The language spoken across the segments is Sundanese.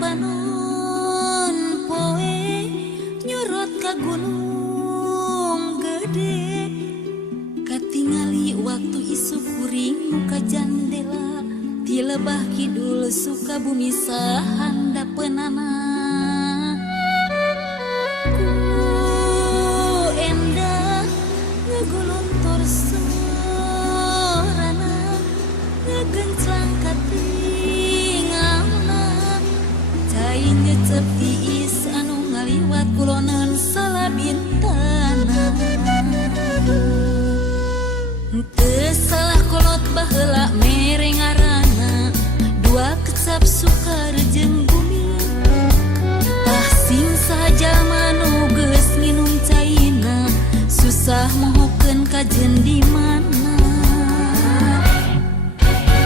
panon poe nyorot ka gunung gede, katingali waktu isu kuring muka jandela ti lebah kidul Sukabumi sahandapeunana. Ku endah ngeguluntor sorana ngegenclang katingalna cai nyecep tiis anu ngaliwat kulonan salabintana. Teu salah kolot baheula mere ngaranna dua kecap sukar jeung bumi, tah sing sajalma nu geus nginum caina susah mohokeun kajen di mana.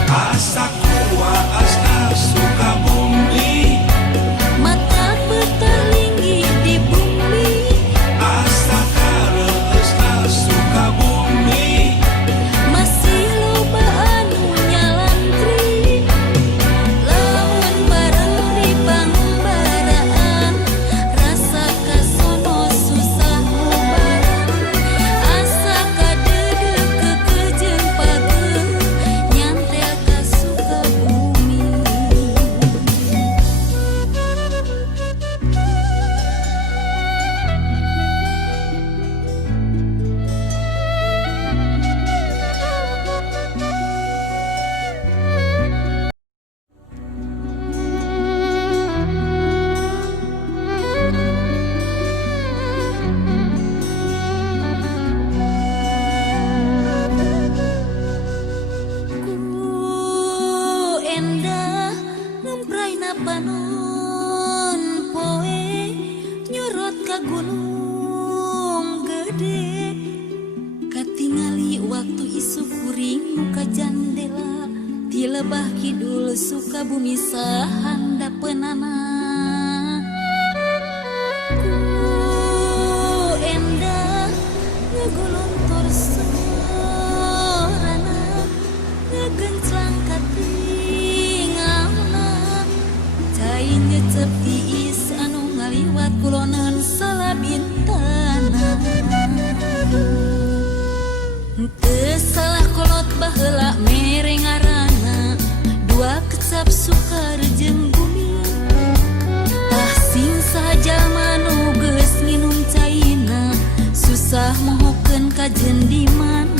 Asa kuwa asna Sukabumi, Mata berterlinggi di bumi, asa kareusna Sukabumi, masih loba anu nyalantri. Lamun bareng di pangbaraan, rasa kasono susah mubaran. Asa kadeudeuk kekejeun pageuh, nyantel ka Sukabumi. Ku endah ngempraina panon poe nyorot ka gunung gede, katingali waktu isu kuring muka jandela ti lebah kidul Sukabumi sahandapeunana. Ku endah ngeguluntor sorana ngegenclang katingalna cai nyecep tiis anu ngaliwat kulonan salabintana. Teu salah kolot baheula mere ngaranna dua kecap sukar jeung bumi, tah sing sajalma nu geus nginum caina susah mohokeun kajen di mana.